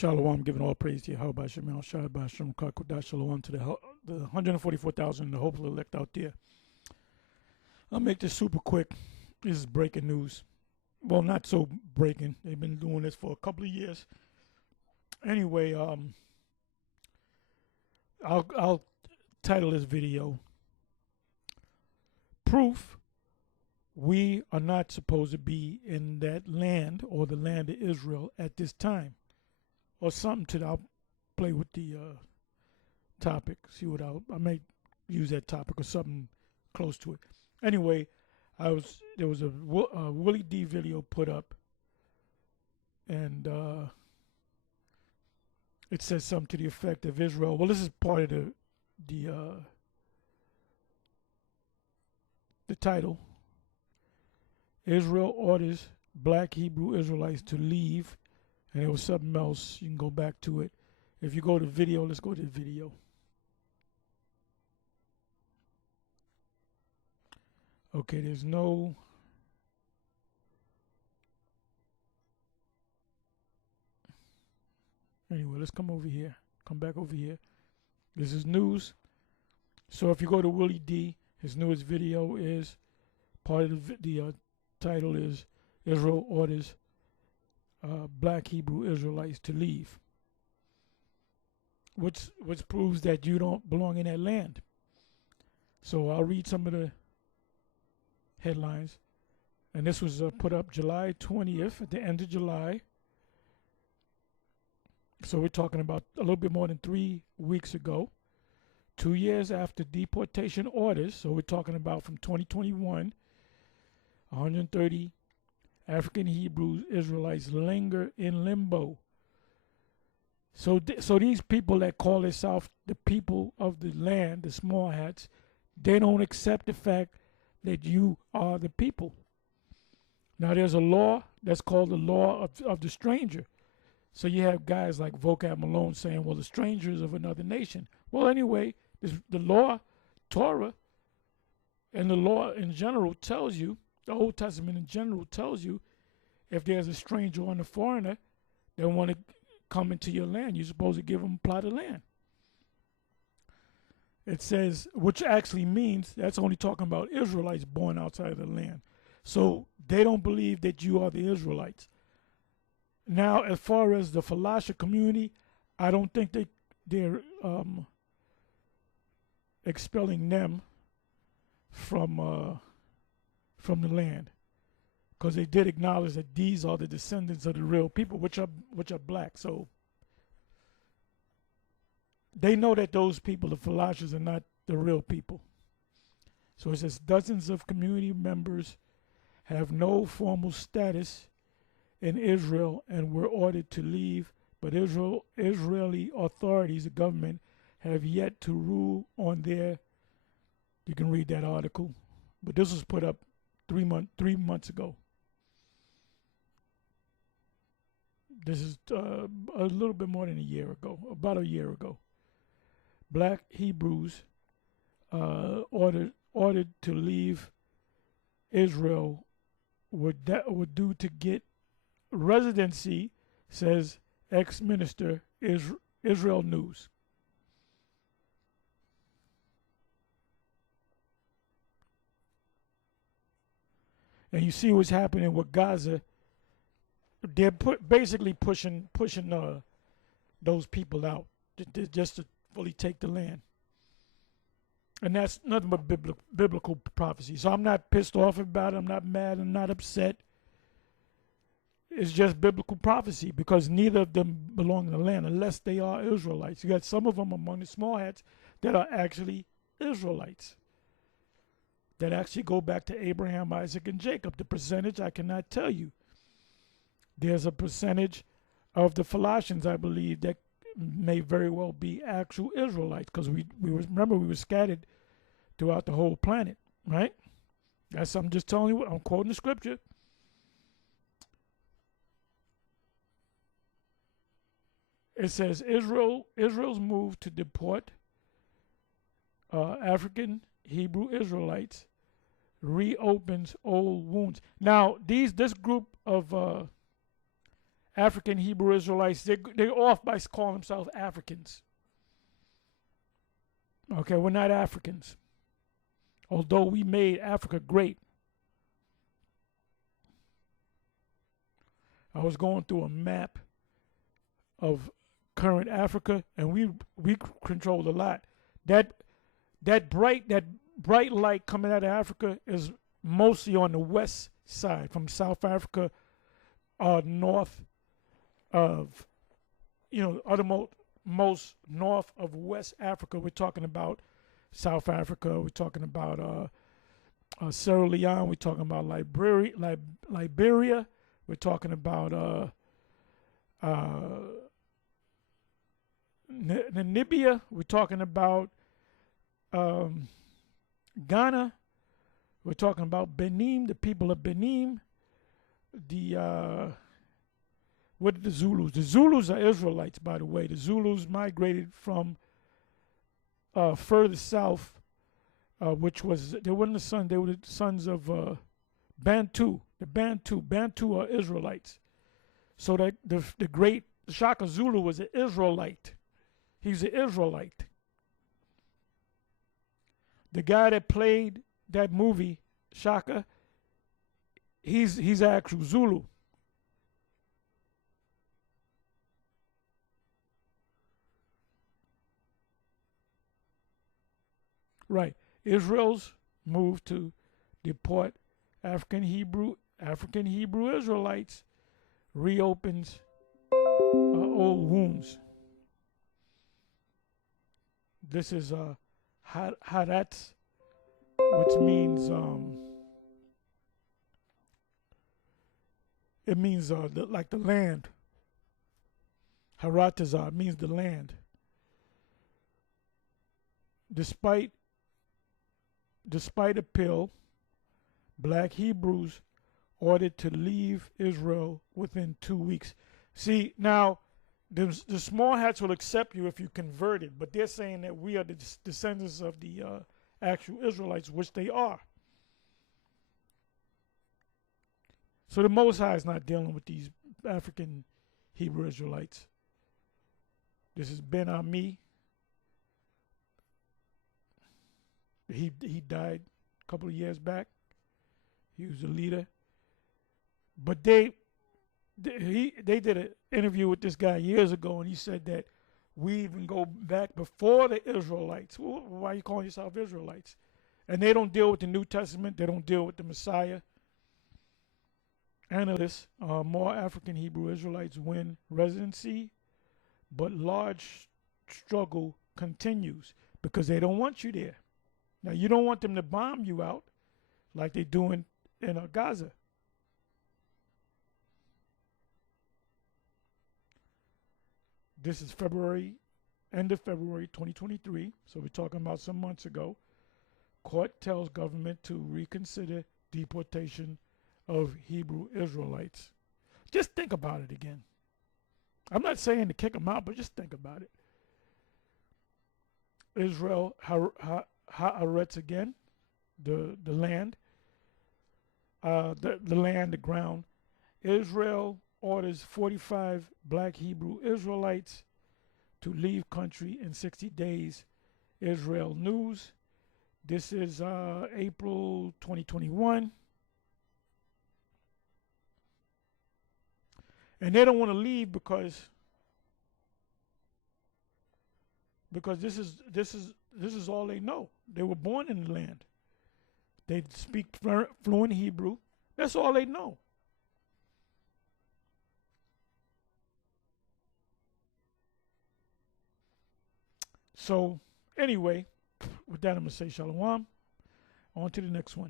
Shalom, giving all praise to Yahweh Shemel Shai Bashem Kakudah Shalom to the 144,000, the hopeful elect out there. I'll make this super quick. This is breaking news. Well, not so breaking. They've been doing this for a couple of years. Anyway, I'll title this video "Proof We Are Not Supposed to Be in That Land or the Land of Israel at this time." Or something to that. I'll play with the topic, see what I may use that topic or something close to it. Anyway, there was a Willie D video put up, and it says something to the effect of Israel. Well, this is part of the title. Israel orders black Hebrew Israelites to leave. And there was something else. You can go back to it. If you go to video, let's go to the video. Okay, there's no... Anyway, let's come over here. Come back over here. This is news. So if you go to Willie D, his newest video is... Part of the title is Israel orders black Hebrew Israelites to leave, which proves that you don't belong in that land. So I'll read some of the headlines, and this was put up July 20th, at the end of July. So we're talking about a little bit more than 3 weeks ago, 2 years after deportation orders. So we're talking about from 2021, 130 African Hebrews, Israelites linger in limbo. So these people that call themselves the people of the land, the small hats, they don't accept the fact that you are the people. Now there's a law that's called the law of the stranger. So you have guys like Vocab Malone saying, well, the stranger is of another nation. Well, anyway, the law, Torah, and the law in general tells you, the Old Testament in general tells you, if there's a stranger or a foreigner that want to come into your land, you're supposed to give them a plot of land. It says, which actually means that's only talking about Israelites born outside of the land. So they don't believe that you are the Israelites. Now, as far as the Falasha community, I don't think they're expelling them from the land, because they did acknowledge that these are the descendants of the real people, which are black. So they know that those people, the Falashas, are not the real people. So it says dozens of community members have no formal status in Israel and were ordered to leave, but Israeli authorities, the government, have yet to rule on their... You can read that article, but this was put up 3 months ago. This is a little bit more than a year ago, about a year ago. Black Hebrews ordered to leave Israel were due to get residency, says ex-minister Israel News. And you see what's happening with Gaza. They're basically pushing those people out just to fully take the land. And that's nothing but biblical prophecy. So I'm not pissed off about it. I'm not mad. I'm not upset. It's just biblical prophecy, because neither of them belong in the land unless they are Israelites. You got some of them among the small hats that are actually Israelites, that actually go back to Abraham, Isaac, and Jacob. The percentage, I cannot tell you. There's a percentage of the Falashans, I believe, that may very well be actual Israelites, because we were scattered throughout the whole planet, right? That's, I'm just telling you, I'm quoting the scripture. It says Israel's move to deport African Hebrew Israelites reopens old wounds. Now, this group of African Hebrew Israelites, they're off by calling themselves Africans. Okay, we're not Africans. Although we made Africa great. I was going through a map of current Africa, and we controlled a lot. That that bright light coming out of Africa is mostly on the west side, from South Africa, north of, uttermost most north of West Africa. We're talking about South Africa. We're talking about Sierra Leone. We're talking about Liberia. We're talking about Namibia. We're talking about Ghana. We're talking about Benin, the people of Benin. What are the Zulus? The Zulus are Israelites, by the way. The Zulus migrated from further south, which was, they weren't the sons, they were the sons of Bantu. The Bantu are Israelites. So that the great Shaka Zulu was an Israelite. He's an Israelite. The guy that played that movie, Shaka, he's actual Zulu. Right. Israel's move to deport African Hebrew Israelites reopens old wounds. This is Haratz, which means it means like the land. Haratazah means the land. Despite appeal, black Hebrews ordered to leave Israel within 2 weeks. See, now, the small hats will accept you if you converted, but they're saying that we are the descendants of the actual Israelites, which they are. So the Most High is not dealing with these African Hebrew Israelites. This is Ben Ami. He died a couple of years back. He was a leader. But they did an interview with this guy years ago, and he said that we even go back before the Israelites. Well, why are you calling yourself Israelites? And they don't deal with the New Testament. They don't deal with the Messiah. Analysts, more African Hebrew Israelites win residency, but large struggle continues because they don't want you there. Now, you don't want them to bomb you out like they're doing in Gaza. This is end of February 2023, so we're talking about some months ago. Court tells government to reconsider deportation of Hebrew Israelites. Just think about it again. I'm not saying to kick them out, but just think about it. Israel, Haaretz again, the land, the land, the ground. Israel orders 45 black Hebrew Israelites to leave country in 60 days. Israel News. This is April 2021. And they don't want to leave because this is all they know. They were born in the land. They speak fluent Hebrew. That's all they know. So anyway, with that I'm gonna say shalom. On to the next one.